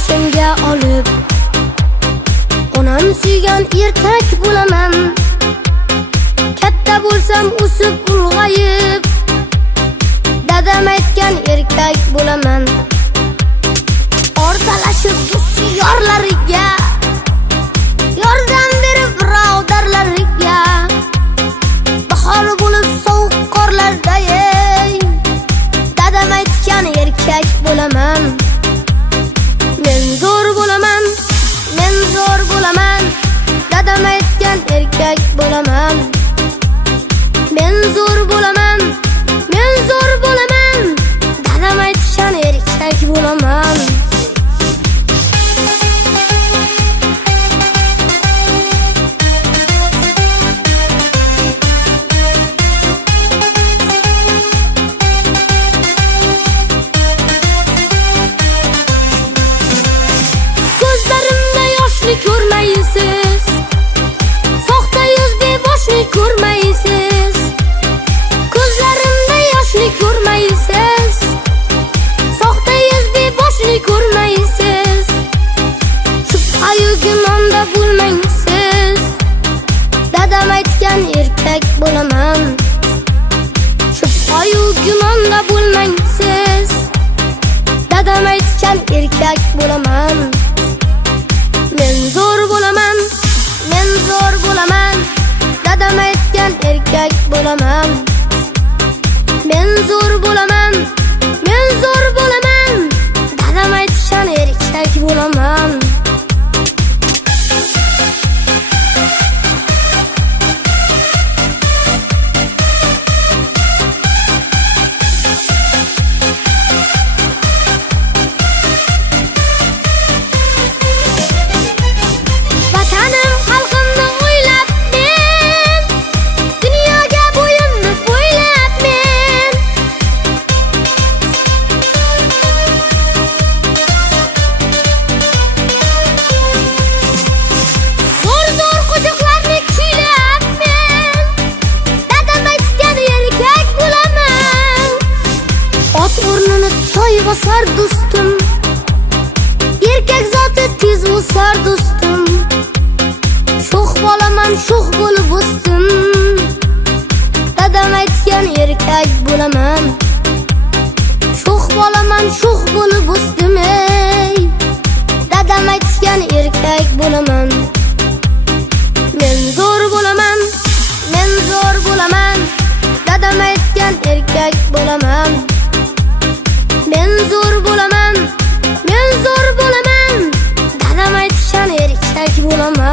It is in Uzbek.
boshimga olib, onam suygan ertak bo'laman. Katta bo'lsam o'sib ulg'ayib, dadam aytgan erkak bo'laman. Ortalashib yorlariga yordam berib birodarlariga, bahor bo'lib sovuq qorlarda dadam aytgan erkak bo'laman. Men zo'r bo'laman, men zo'r bo'laman, dadam aytgan erkak bo'laman. Men zo'r bo'laman, men zo'r bo'laman, dadam aytgan erkak bo'laman. Ko'zlarimda yoshni ko'rmaysiz, soxta yuz beboshni ko'rmaysiz. Ko'zlarimda yoshni ko'rmaysiz, soxta yuz beboshni ko'rmaysiz. Shubha-yu gumonda bo'lmaysiz, dadam aytgan erkak bo'laman. Shubha-yu gumonda bo'lmaysiz, dadam aytgan erkak bo'laman. Men zo'r bo'laman, men zo'r bo'laman, dadam aytgan erkak bo'laman. Men zo'r bo'laman, men zo'r bo'laman, dadam aytgan erkak bo'laman. Vatanim, xalqimni o'ylab men, dunyoga bo'yimni bo'ylab men. Zo'r qo'shiqlarni kuylab men, dadam aytgan erkak bo'laman. Ot o'rnini toy bosar do'stim, erkak zoti tez o'sar do'stim. Sho'x bo'laman, sho'x bo'lib o'sdim, dadam aytgan erkak bo'laman. Sho'x bo'laman, sho'x bo'lib o'sdim, dadam aytgan erkak bo'laman. Men zo'r bo'laman, men zo'r bo'laman, dadam aytgan erkak bo'laman. Men zo'r bo'laman, men zo'r bo'laman, dadam aytgan erkak bo'laman.